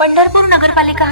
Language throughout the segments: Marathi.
पंढरपूर नगरपालिका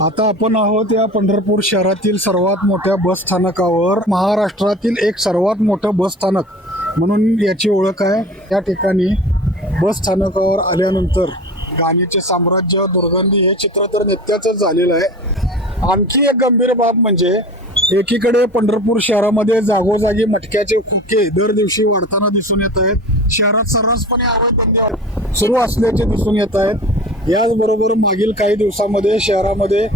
आता आपण आहोत या पंढरपूर शहरातील सर्वात मोठ्या बस स्थानकावर. महाराष्ट्रातील एक सर्वात मोठं बस स्थानक म्हणून याची ओळख आहे. या ठिकाणी बस स्थानकावर आल्यानंतर गाण्याचे साम्राज्य दुर्गंधी हे चित्र तर नित्याचंच झालेलं आहे. आणखी एक गंभीर बाब म्हणजे एकीकडे पंढरपूर शहरामध्ये जागोजागी मटक्याचे फुके दर दिवशी वाढताना दिसून येत आहेत. शहरात सर्रासपणे आवाज बंदी सुरू असल्याचे दिसून येत आहेत. याचबरोबर मागील काही दिवसामध्ये शहरामध्ये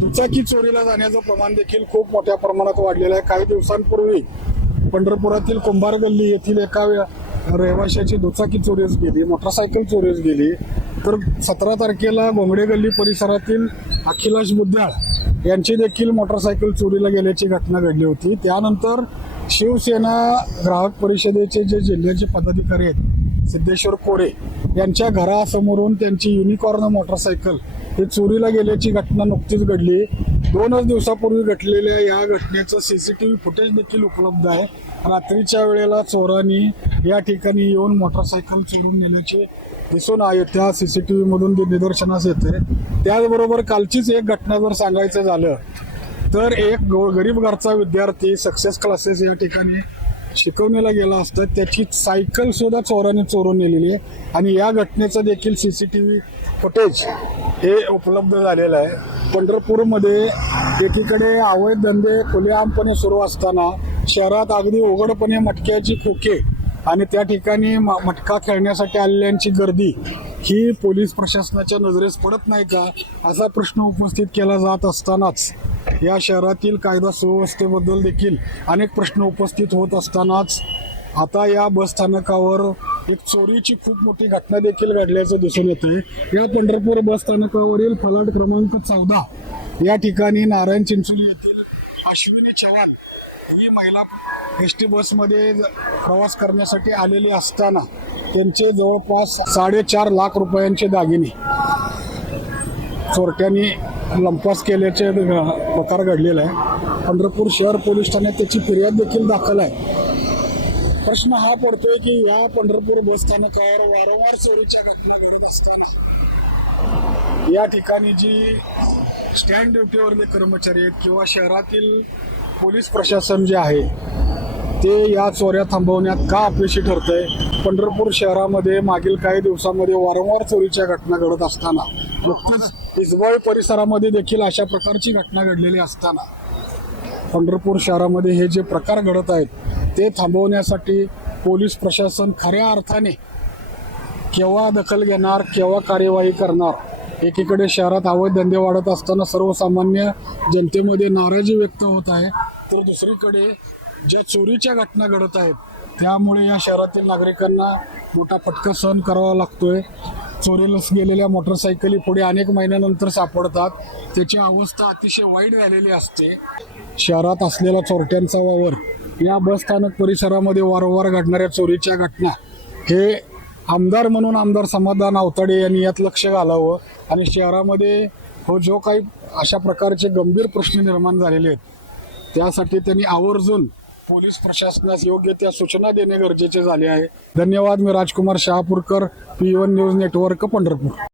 दुचाकी चोरीला जाण्याचं प्रमाण देखील खूप मोठ्या प्रमाणात वाढलेलं आहे. काही दिवसांपूर्वी पंढरपुरातील कुंभार गल्ली येथील एका रहिवाशाची दुचाकी चोरीस गेली मोटरसायकल चोरीस गेली. तर सतरा तारखेला गोंगडे गल्ली परिसरातील अखिलाश बुद्धाळ यांची देखील मोटरसायकल चोरीला गेल्याची घटना घडली होती. त्यानंतर शिवसेना ग्राहक परिषदेचे जे जिल्ह्याचे पदाधिकारी आहेत सिद्धेश्वर कोरे यांच्या घरासमोरून त्यांची युनिकॉर्न मोटरसायकल हे चोरीला गेल्याची घटना नुकतीच घडली. दोनच दिवसापूर्वी घडलेल्या या घटनेचं C C T V footage देखील उपलब्ध आहे. रात्रीच्या वेळेला चोरांनी या ठिकाणी येऊन मोटरसायकल चोरून नेल्याचे दिसून आहे त्या सी सी टी व्हीमधून ते निदर्शनास येते त्याचबरोबर कालचीच एक घटना जर सांगायचं झालं तर एक गरीब घरचा विद्यार्थी सक्सेस क्लासेस या ठिकाणी शिकवण्याला गेला असता त्याची सायकल सुद्धा चोराने चोरून नेलेली आहे. आणि या घटनेचं देखील C C T V footage हे उपलब्ध झालेलं आहे. पंढरपूरमध्ये एकीकडे अवैध धंदे खुलेआमपणे सुरू असताना शहरात अगदी उघडपणे मटक्याची खोके आणि त्या ठिकाणी म- मटका खेळण्यासाठी आलेल्यांची गर्दी ही पोलीस प्रशासनाच्या नजरेस पडत नाही का? असा प्रश्न उपस्थित केला जात असतानाच या शहरातील कायदा सुव्यवस्थेबद्दल देखील अनेक प्रश्न उपस्थित होत असतानाच आता या बस स्थानकावर एक चोरीची खूप मोठी घटना देखील घडल्याचं दिसून येते या पंढरपूर बस स्थानकावरील फलाट क्रमांक चौदा या ठिकाणी नारायण चिंचोली येथील अश्विनी चव्हाण ही महिला एस टी बसमध्ये प्रवास करण्यासाठी आलेली असताना त्यांचे जवळपास साडेचार लाख रुपयांचे दागिने चोरट्यांनी लंपास केल्याचे प्रकार घडलेला आहे. पंढरपूर शहर पोलीस ठाण्यात त्याची फिर्याद देखील दाखल आहे. प्रश्न हा पडतोय की या पंढरपूर बस स्थानकावर वारंवार चोरीच्या घटना घडत असताना या ठिकाणी जी स्टँड ड्युटीवरले कर्मचारी आहेत किंवा शहरातील पोलीस प्रशासन जे आहे ते या चोऱ्या थांबवण्यात का अपयशी ठरतंय? पंढरपूर शहरामध्ये मागील काही दिवसामध्ये वारंवार चोरीच्या घटना घडत असताना नुकतीच इजबळ परिसरामध्ये देखील अशा प्रकारची घटना घडलेली असताना पंढरपूर शहरामध्ये हे जे प्रकार घडत आहेत ते थांबवण्यासाठी पोलीस प्रशासन खऱ्या अर्थाने केव्हा दखल घेणार केव्हा कार्यवाही करणार एकीकडे शहरात अवैध धंदे वाढत असताना सर्वसामान्य जनतेमध्ये नाराजी व्यक्त होत आहे तर दुसरीकडे ज्या चोरीच्या घटना घडत आहेत त्यामुळे या शहरातील नागरिकांना मोठा फटका सहन करावा लागतोय. चोरीला गेलेल्या मोटरसायकली पुढे अनेक महिन्यानंतर सापडतात. त्याची अवस्था अतिशय वाईट झालेली असते. शहरात असलेला चोरट्यांचा वावर या बसस्थानक परिसरामध्ये वारंवार घडणाऱ्या चोरीच्या घटना हे आमदार म्हणून आमदार समाधान आवताडे यांनी यात लक्ष घालावं आणि शहरामध्ये हो जो काही अशा प्रकारचे गंभीर प्रश्न निर्माण झालेले आहेत त्यासाठी त्यांनी आवर्जून पोलीस प्रशासनास योग्य त्या सूचना देणे गरजेचे झाले आहे. धन्यवाद मी Rajkumar Shahapurkar P one news network Pandharpur.